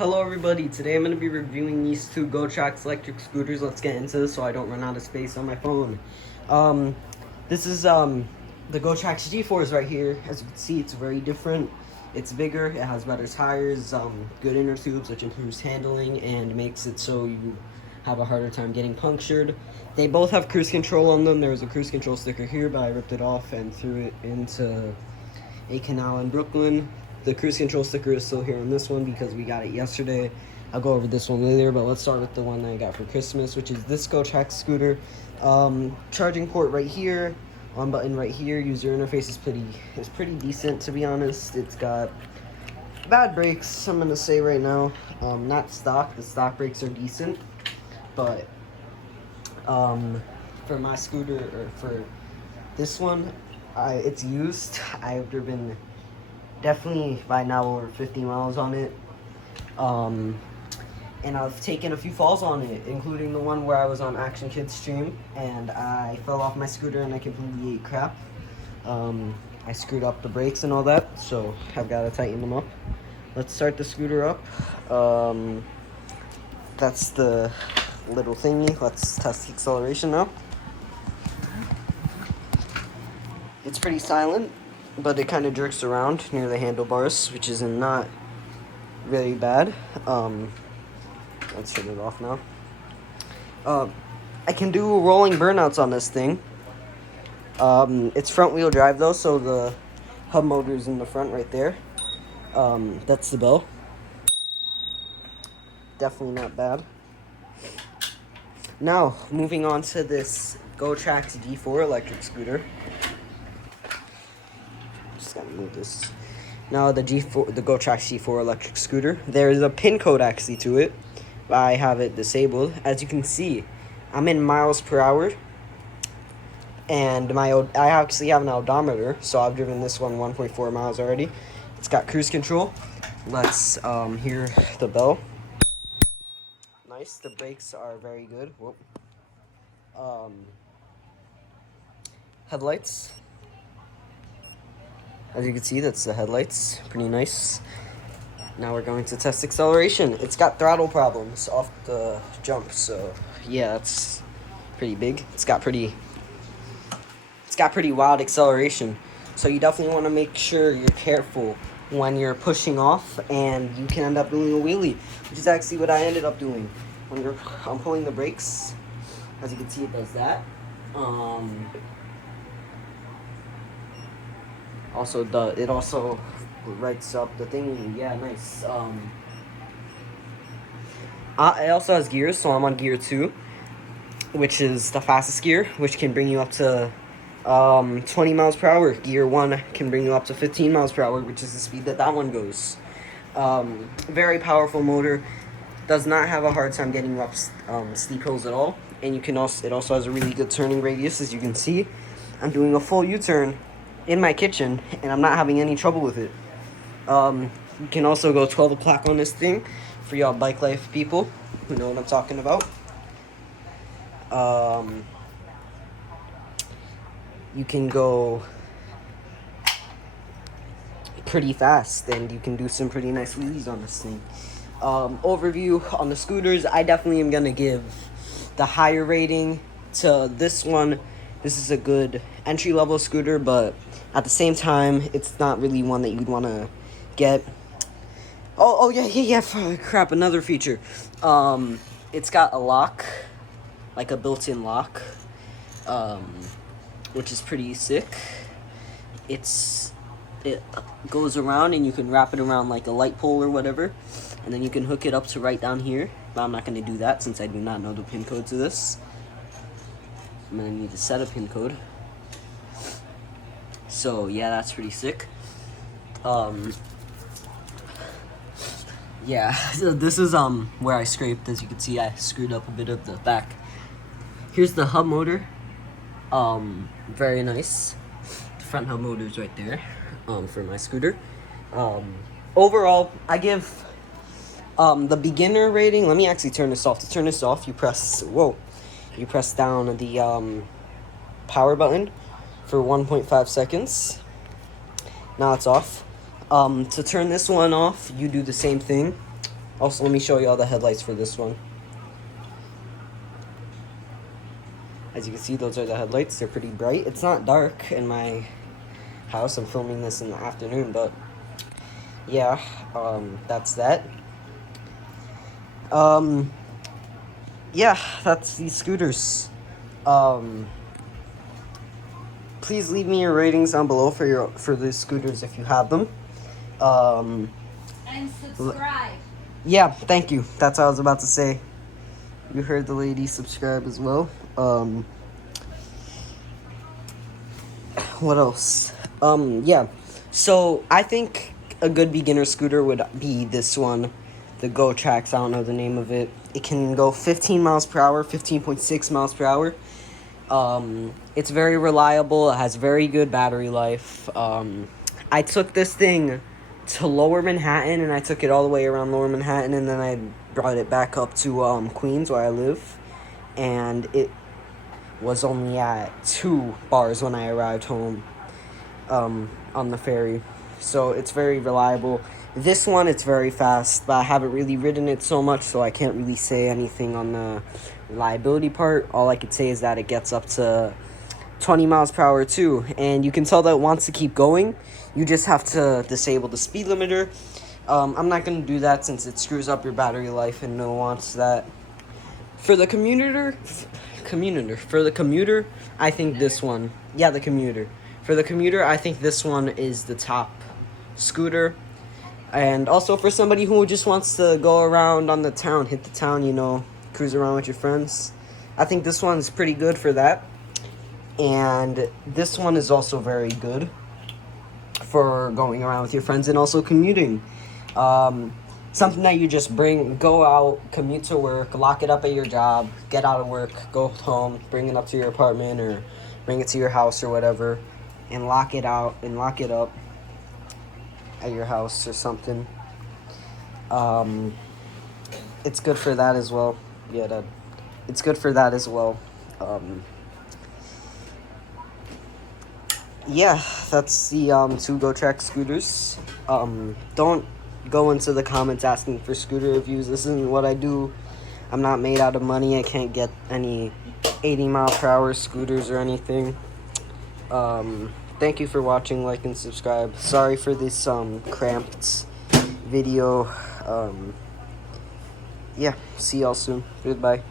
Hello everybody, today I'm going to be reviewing these two gotraxx electric scooters. Let's get into this so I don't run out of space on my phone. This is the gotraxx G4s right here. As you can see, it's very different. It's bigger, it has better tires, good inner tubes which improves handling and makes it so you have a harder time getting punctured. They both have cruise control on them. There was a cruise control sticker here, but I ripped it off and threw it into a canal in Brooklyn. The cruise control sticker is still here on this one because we got it yesterday. I'll go over this one later, but let's start with the one that I got for Christmas, which is this gotraxx scooter. Charging port right here, on button right here. User interface is pretty decent, to be honest. It's got bad brakes, I'm gonna say right now. Not stock. The stock brakes are decent, but for my scooter, or for this one, it's used. I've driven definitely by now over 50 miles on it, and I've taken a few falls on it, including the one where I was on Action Kids stream and I fell off my scooter and I completely ate crap. I screwed up the brakes and all that, so I've got to tighten them up. Let's start the scooter up. That's the little thingy. Let's test the acceleration now. It's pretty silent, but it kind of jerks around near the handlebars, which is not really bad. Let's turn it off now. I can do rolling burnouts on this thing. It's front wheel drive though, so the hub motor is in the front right there. That's the bell. Definitely not bad. Now, moving on to this gotraxx G4 electric scooter. Just gotta move this. Now the gotraxx G4 electric scooter. There's a pin code actually to it. I have it disabled. As you can see, I'm in miles per hour, and I actually have an odometer, so I've driven this one 1.4 miles already. It's got cruise control. Let's hear the bell. Nice. The brakes are very good. Whoop. Headlights. As you can see, that's the headlights. Pretty nice. Now we're going to test acceleration. It's got throttle problems off the jump, so yeah, it's pretty big. It's got pretty wild acceleration. So you definitely want to make sure you're careful when you're pushing off, and you can end up doing a wheelie, which is actually what I ended up doing. When I'm pulling the brakes, as you can see, it does that. It also writes up the thing. Yeah, nice. It also has gears, so I'm on gear 2, which is the fastest gear, which can bring you up to 20 miles per hour. Gear 1 can bring you up to 15 miles per hour, which is the speed that one goes. Very powerful motor. Does not have a hard time getting up steep hills at all. And it also has a really good turning radius. As you can see, I'm doing a full U-turn in my kitchen, and I'm not having any trouble with it. You can also go 12 o'clock on this thing for y'all bike life people who know what I'm talking about. You can go pretty fast, and you can do some pretty nice wheelies on this thing. Overview on the scooters, I definitely am going to give the higher rating to this one. This is a good entry-level scooter, but at the same time, it's not really one that you'd want to get. Yeah, crap, another feature. It's got a lock, like a built-in lock, which is pretty sick. It goes around, and you can wrap it around like a light pole or whatever, and then you can hook it up to right down here, but I'm not going to do that since I do not know the pin code to this. I'm going to need to set a pin code. So yeah, that's pretty sick. Yeah, so this is where I scraped. As you can see, I screwed up a bit of the back. Here's the hub motor. Very nice. The front hub motor is right there, for my scooter. Overall, I give the beginner rating. Let me actually turn this off. To turn this off, you press down the power button for 1.5 seconds. Now it's off. To turn this one off, you do the same thing. Also, let me show you all the headlights for this one. As you can see, those are the headlights. They're pretty bright. It's not dark in my house. I'm filming this in the afternoon, but yeah, that's that. Yeah, that's these scooters. Please leave me your ratings down below for the scooters if you have them. And subscribe. Yeah, thank you. That's what I was about to say. You heard the lady. Subscribe as well. What else? Yeah. So I think a good beginner scooter would be this one, the gotraxx. I don't know the name of it. It can go 15 miles per hour, 15.6 miles per hour. It's very reliable. It has very good battery life. I took this thing to Lower Manhattan, and I took it all the way around Lower Manhattan, and then I brought it back up to Queens, where I live, and it was only at 2 bars when I arrived home on the ferry. So it's very reliable. This one, it's very fast, but I haven't really ridden it so much, so I can't really say anything on the reliability part. All I could say is that it gets up to 20 miles per hour too, and you can tell that it wants to keep going. You just have to disable the speed limiter. I'm not going to do that since it screws up your battery life, and no one wants that. For the commuter, I think this one, yeah, the commuter. For the commuter, I think this one is the top scooter. And also for somebody who just wants to go around on the town, hit the town, you know, cruise around with your friends, I think this one's pretty good for that. And this one is also very good for going around with your friends and also commuting. Something that you just go out, commute to work, lock it up at your job, get out of work, go home, bring it up to your apartment or bring it to your house or whatever, and lock it out and lock it up at your house or something. It's good for that as well. Yeah, Dad. It's good for that as well. Yeah, that's the 2 gotraxx scooters. Don't go into the comments asking for scooter reviews. This isn't what I do. I'm not made out of money. I can't get any 80 mile per hour scooters or anything. Thank you for watching. Like and subscribe. Sorry for this cramped video. Yeah, see y'all soon. Goodbye.